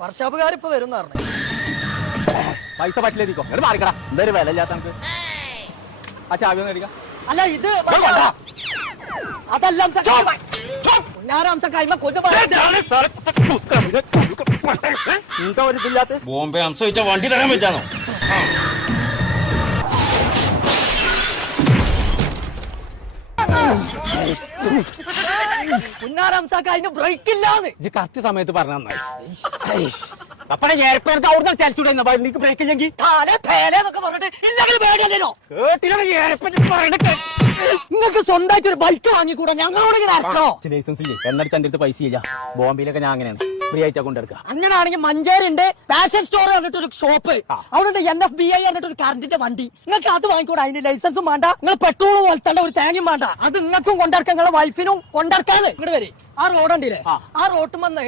വർഷാപ്പുകാരിപ്പോ വരും പറഞ്ഞു. പൈസ പറ്റില്ലേക്കോ മാറിക്കടാ. എന്തായാലും വില ഇല്ലാത്ത നമുക്ക് ആ ചാവി ഒന്ന് എടുക്കാം. അല്ല ഇത് അതെല്ലാം ബോംബെ അംശ വെച്ച വണ്ടി തരാൻ പറ്റാന്നോ? പുന്നാരംസക്ക് അതിന് ബ്രേക്ക് ഇല്ലാന്ന് ഇത് കറക്റ്റ് സമയത്ത് പറഞ്ഞ നന്നായി. അപ്പഴേ ഏർപ്പേർക്ക് അവിടുന്ന് ചലിച്ചൂടെ എനിക്ക് ബ്രേക്ക് ഇല്ലെങ്കിൽ പറഞ്ഞിട്ട് ഇല്ലെങ്കിൽ പേടിയല്ലോ. കേട്ടില്ല. നിങ്ങൾക്ക് സ്വന്തമായിട്ട് ഒരു ബൈക്ക് വാങ്ങിക്കൂടാ? ഞങ്ങളോട് ഇങ്ങനെ ഇറക്കണോ? ലൈസൻസ് ഇല്ലേ? എന്നടിച്ച് എന്റെ അടുത്ത് പൈസ ഇല്ല. ബോംബെയിലൊക്കെ ഞാൻ അങ്ങനെയാണ് ഫ്രീ ആയിട്ടാ കൊണ്ടെടുക്കുക. അങ്ങനെയാണെങ്കിൽ മഞ്ചേരിന്റെ ഫാഷൻ സ്റ്റോർ പറഞ്ഞിട്ട് ഒരു ഷോപ്പ്, അവിടെ NFBI പറഞ്ഞിട്ട് ഒരു കറണ്ടിന്റെ വണ്ടി. നിങ്ങൾക്ക് അത് വാങ്ങിക്കൂടാ? അതിന് ലൈസൻസും വേണ്ട, നിങ്ങൾ പെട്രോൾ പോലത്തേണ്ട ഒരു തേങ്ങയും വേണ്ട. അത് നിങ്ങൾക്കും കൊണ്ടിറക്കാം, നിങ്ങളെ വൈഫിനും കൊണ്ടിറക്കാതെ. ഇങ്ങോട്ട് വരെ ആ റോഡ് ഉണ്ടല്ലേ, ആ റോട്ട് വന്ന്